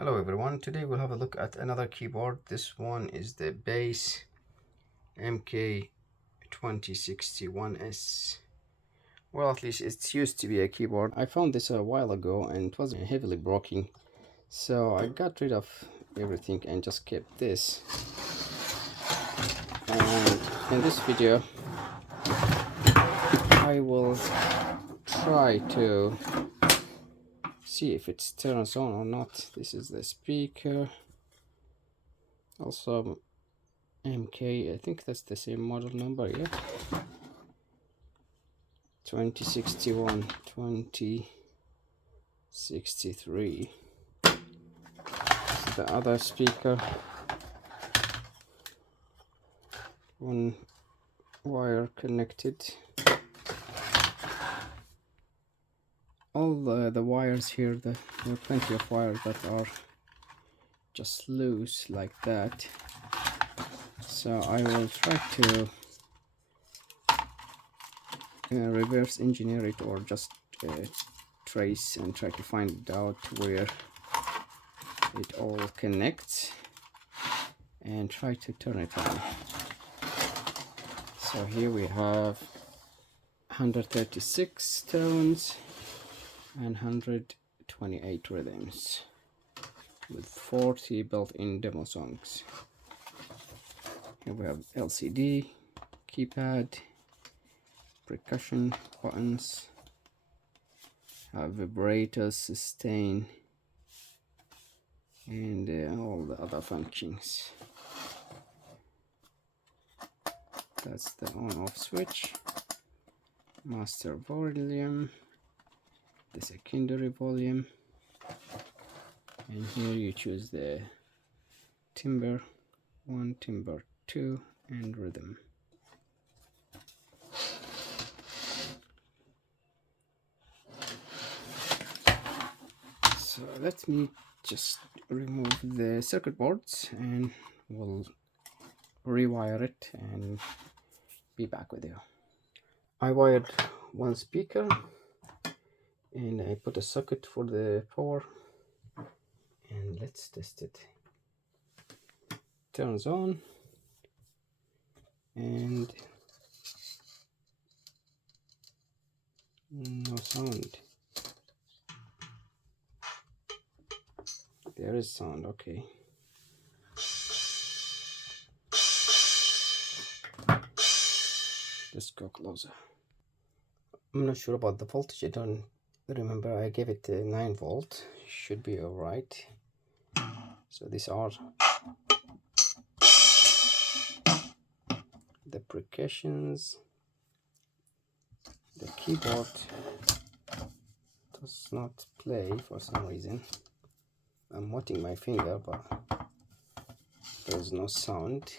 Hello everyone, today we'll have a look at another keyboard. This one is the BASE MK-2061S. Well, at least it used to be a keyboard. I found this a while ago and it was heavily broken, so I got rid of everything and just kept this. And in this video I will try to see if it turns on or not. This is the speaker, also MK, I think that's the same model number, yeah. 2061, 2063. The other speaker, one wire connected. All the wires here, there are plenty of wires that are just loose like that. So I will try to reverse engineer it, or just trace and try to find out where it all connects and try to turn it on. So here we have 136 tones and 128 rhythms with 40 built-in demo songs. Here we have LCD, keypad, percussion buttons, vibrators, sustain, and all the other functions. That's the on-off switch, master volume, the secondary volume, and here you choose the timbre 1, timbre 2, and rhythm. So let me just remove the circuit boards and we'll rewire it and be back with you. I wired one speaker and I put a socket for the power, and let's test it. Turns on and no sound. There is sound, okay. Let's go closer. I'm not sure about the voltage. I don't remember. I gave it 9 volt. Should be alright. So these are the percussions. The keyboard does not play for some reason. I'm watching my finger, but there's no sound.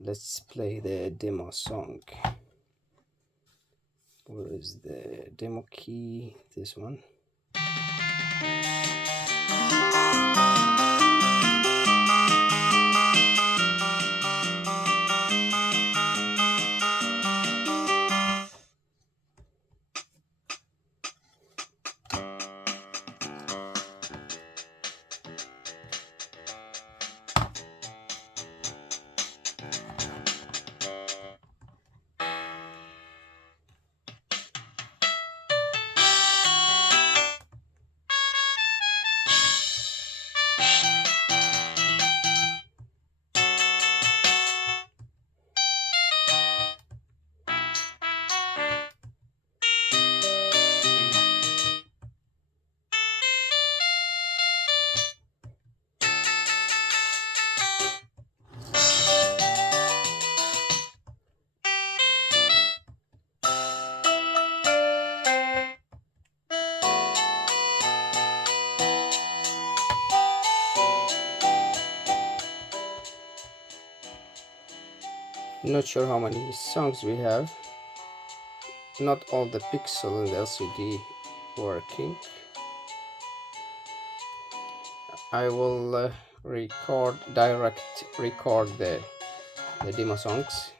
Let's play the demo song. Where is the demo key? This one. Not sure how many songs we have. Not all the pixel in the LCD working. I will direct record the demo songs,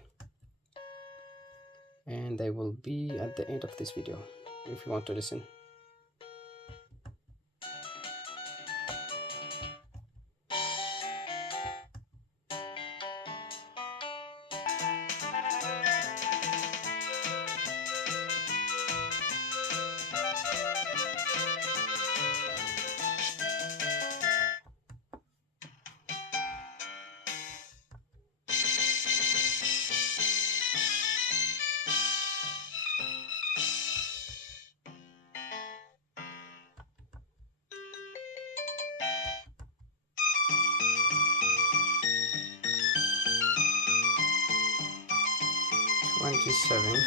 and they will be at the end of this video if you want to listen. 27.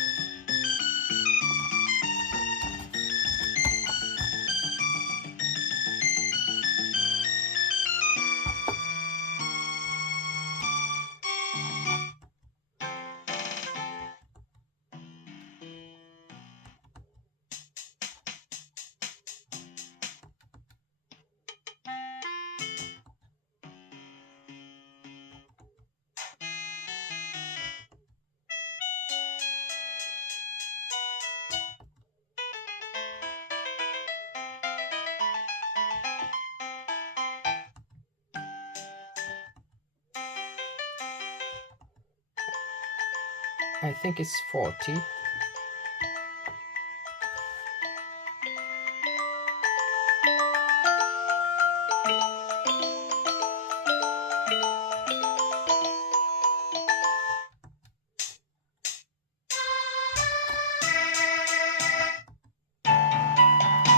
I think it's 40.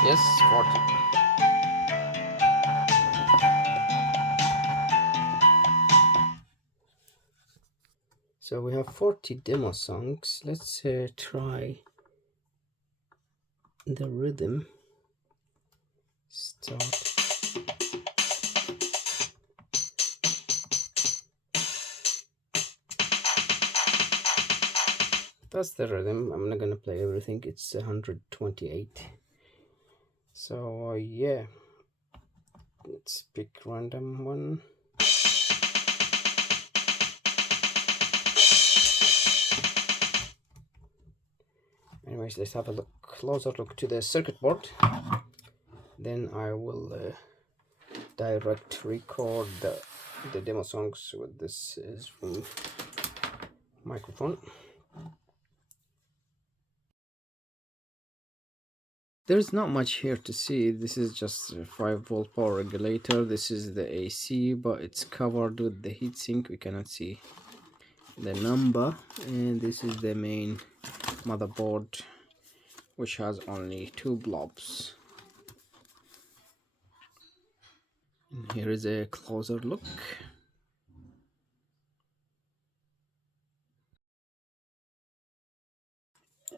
Yes, 40. So we have 40 demo songs. Let's try the rhythm. Start. That's the rhythm. I'm not gonna play everything. It's 128. So yeah, let's pick random one. Anyways, let's have a closer look to the circuit board. Then I will direct record the demo songs with this Zoom microphone. There's not much here to see. This is just a 5-volt power regulator. This is the AC, but it's covered with the heatsink. We cannot see the number. And this is the main motherboard, which has only 2 blobs. And here is a closer look.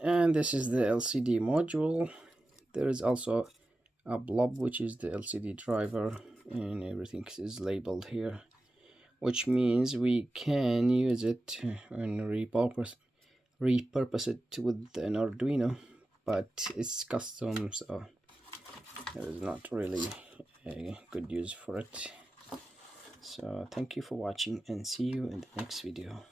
And this is the LCD module. There is also a blob, which is the LCD driver, and everything is labeled here, which means we can use it and repurpose it with an Arduino, but it's custom, so there is not really a good use for it. So thank you for watching, and see you in the next video.